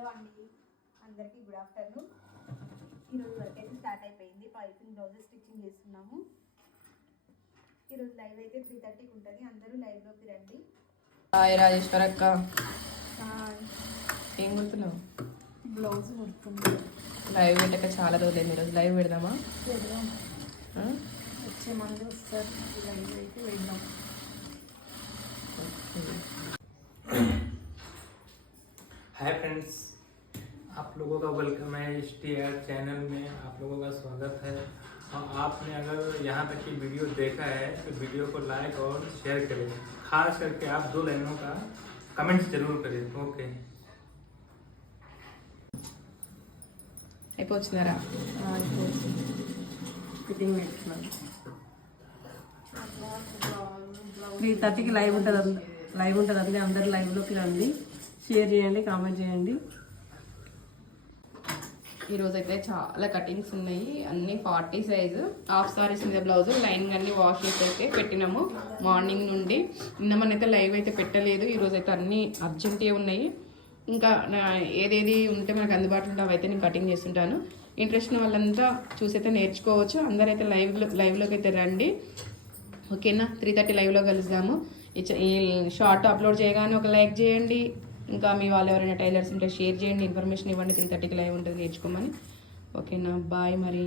Hello అండి, అందరికీ good afternoon. ఈరోజు వర్క్ అయితే స్టార్ట్ అయిపోయింది. పైపింగ్ బ్లౌజెస్ స్టిచ్చింగ్ చేస్తున్నాము. ఈరోజు లైవ్ అయితే 3:30కి ఉంటుంది. అందరూ లైవ్లోకి రండి. హాయ్ రాజేశ్వర అక్క, ఏం కుడుతున్నావు? బ్లౌజ్ కుడుతుంది. లైవ్ పెట్టక చాలా రోజులైంది. ఈరోజు లైవ్ పెడదామా? వచ్చే మంది వస్తారు. లైవ్ అయితే వెళ్దాం. हाय फ्रेंड्स, आप लोगों का वेलकम है STR चैनल में। आप लोगों का स्वागत है। और आपने अगर यहाँ तक की वीडियो देखा है तो वीडियो को लाइक और शेयर करें। खास करके आप 2 लाइनों का कमेंट्स जरूर करें। ओके, అయిపోతున్నారా? ఫిట్టింగ్ పెట్టుకున్నాను. 3:30కి లైవ్ ఉంటుంది. అందరు లైవ్లోకి రండి. షేర్ చేయండి, కామెంట్ చేయండి. ఈరోజు అయితే చాలా కటింగ్స్ ఉన్నాయి. అన్ని 40 సైజు హాఫ్ సారీస్ మీద బ్లౌజ్ లైన్ అన్ని వాష్ చేసి అయితే పెట్టినాము మార్నింగ్ నుండి. నిన్నమనైతే లైవ్ అయితే పెట్టలేదు. ఈరోజు అయితే అన్ని అర్జెంటే ఉన్నాయి. ఇంకా ఏదేది ఉంటే మనకు అందుబాటులో ఉంటే అవైతే నేను కటింగ్ చేస్తుంటాను. ఇంట్రెస్ట్ ఉన్న వాళ్ళంతా చూసైతే నేర్చుకోవచ్చు. అందరైతే లైవ్లోకి అయితే రండి. ఓకేనా? 3:30 లైవ్లో కలుద్దాము. ఈ షార్ట్ అప్లోడ్ చేయగానే ఒక లైక్ చేయండి. ఇంకా మీ వాళ్ళు ఎవరైనా టైలర్స్ ఉంటే షేర్ చేయండి, ఇన్ఫర్మేషన్ ఇవ్వండి. 3:30కి లైవ్ ఉంటుంది, నేర్చుకోమని. ఓకేనా? బాయ్ మరి.